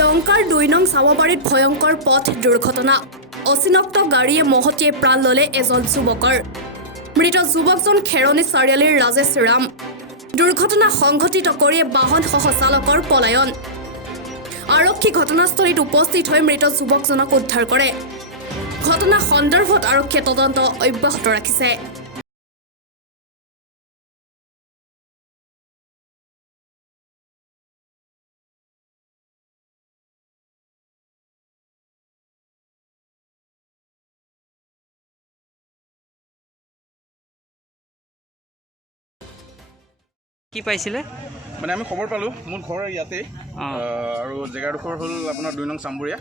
লংকাৰ ২ নং চাৱাবাৰীত ভয়ংকৰ পথ দুৰ্ঘটনা অচিনাক্ত গাড়ীয়ে মহতিয়াই প্ৰাণ ল'লে এজন যুৱকৰ মৃত যুৱকজন খেৰণী চাৰিআলিৰ ৰাজেশ ৰাম দুৰ্ঘটনা সংঘটিত কৰি বাহন সহ চালকৰ পলায়ন আৰক্ষী ঘটনাস্থলীত উপস্থিত হৈ মৃত যুৱকজনক উদ্ধাৰ কৰে ঘটনা সন্দৰ্ভত আৰক্ষীয়ে তদন্ত অব্যাহত ৰাখিছে কি পাইছিলে মানে আমি খবৰ পালোঁ মোৰ ঘৰ ইয়াতে আৰু জেগাডোখৰ হ'ল আপোনাৰ ২ নং চাম্বৰীয়া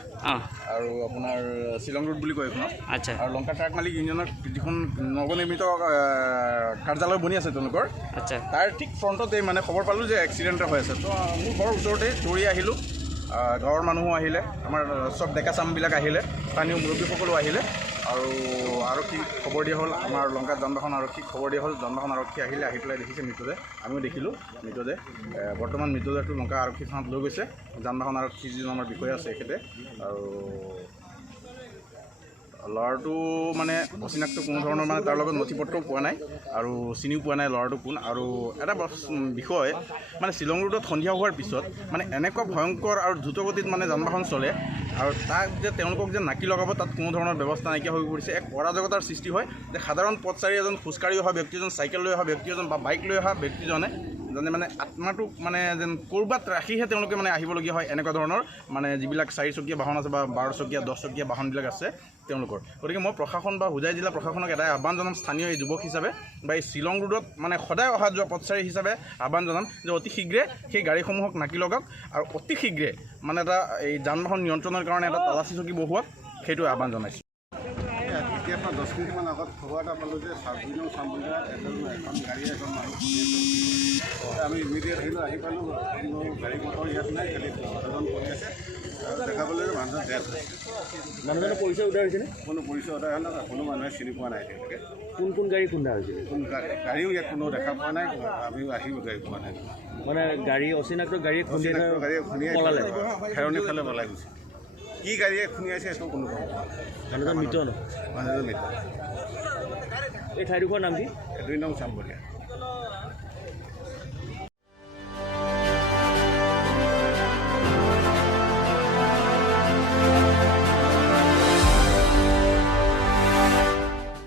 আৰু আপোনাৰ শ্বিলং ৰোড বুলি কয় এইখনত আচ্ছা আৰু লংকা ট্ৰাক মালিক ইউনিয়নৰ যিখন নৱনিৰ্মিত কাৰ্যালয় বনি আছে তেওঁলোকৰ আচ্ছা তাৰ ঠিক ফ্ৰণ্টতে মানে খবৰ পালোঁ যে এক্সিডেণ্ট এটা হৈ আছে তো মোৰ ঘৰৰ ওচৰতে দৌৰি আহিলোঁ গাঁৱৰ মানুহো আহিলে আমাৰ চব ডেকা চামবিলাক আহিলে স্থানীয় মুৰব্বীসকলো আহিলে আৰু আৰক্ষী খবৰ দিয়া হ'ল আমাৰ লংকা যান বাহন আৰক্ষীক খবৰ দিয়া হ'ল যান বাহন আৰক্ষী আহিলে আহি পেলাই দেখিছে মৃতদেহ আমিও দেখিলোঁ মৃতদেহ বৰ্তমান মৃতদেহটো লংকা আৰক্ষী থানাত লৈ গৈছে যান বাহন আৰক্ষী যিজন আমাৰ বিষয়া আছে তেখেতে আৰু ল'ৰাটো মানে অচিনাক্ত কোনো ধৰণৰ মানে তাৰ লগত নথি পত্ৰও পোৱা নাই আৰু চিনিও পোৱা নাই ল'ৰাটো কোন আৰু এটা বিষয় মানে শ্বিলং ৰোডত সন্ধিয়া হোৱাৰ পিছত মানে এনেকুৱা ভয়ংকৰ আৰু দ্ৰুতগতিত মানে যান বাহন চলে আৰু তাক যে তেওঁলোকক যে নাকি লগাব তাত কোনো ধৰণৰ ব্যৱস্থা নাইকিয়া হৈ পৰিছে এক অৰাজকতাৰ সৃষ্টি হয় যে সাধাৰণ পথচাৰী এজন খোজকাঢ়ি অহা ব্যক্তি এজন চাইকেল লৈ অহা ব্যক্তি এজন বা বাইক লৈ অহা ব্যক্তিজনে মানে আত্মাটোক মানে যেন ক'ৰবাত ৰাখিহে তেওঁলোকে মানে আহিবলগীয়া হয় এনেকুৱা ধৰণৰ মানে যিবিলাক 4 চকীয়া বাহন আছে বা 12 চকীয়া 10 চকীয়া বাহনবিলাক আছে তেওঁলোকৰ গতিকে মই প্ৰশাসন বা হোজাই জিলা প্ৰশাসনক এটাই আহ্বান জনাম স্থানীয় এই যুৱক হিচাপে বা এই শ্বিলং ৰোডত মানে সদায় অহা যোৱা পথচাৰী হিচাপে আহ্বান জনাম যে অতি শীঘ্ৰে সেই গাড়ীসমূহক নাকি লগাওক আৰু অতি শীঘ্ৰে মানে এটা এই যান বাহন নিয়ন্ত্ৰণৰ কাৰণে এটা তালাচী চকী বহুৱাওক সেইটো আহ্বান জনাইছোঁ এতিয়া আপোনাৰ 10 মিনিটমান আগত খবৰ এটা পালোঁ যে 2 নং চাম্বৰীয়া এখন গাড়ী এখন মানুহ আমি ইমিডিয়েট আহিলোঁ আহি পালোঁ গাড়ী মটৰ ইয়াত নাই খালি মানুহজন পৰি আছে দেখা পালোঁ যে মানুহজন ডেথ হৈছে মানুহজনৰ পৰিচয় উদ্ধাৰ হৈছেনে কোনো পৰিচয় উদ্ধাৰ হোৱা নাই কোনো মানুহে চিনি পোৱা নাই এতিয়ালৈকে কোন গাড়ী খুন্দা হৈছিলে কোন গাড়ীও ইয়াত কোনো দেখা পোৱা নাই আমিও আহিব গাড়ী পোৱা নাই মানে গাড়ী অচিনাক্ত গাড়ীয়ে খুন্দিয়াই গাড়ীয়ে খুন্দিয়াই পলালে খেৰণী ফালে পলাই গৈছে কি গাড়ীয়ে খুন্দিয়াইছে সেইটো কোনো গম পোৱা মানুহজন মৃত ন মানুহজন মৃত এই ঠাইডোখৰ নাম কি 2 নং চাম্বৰীয়া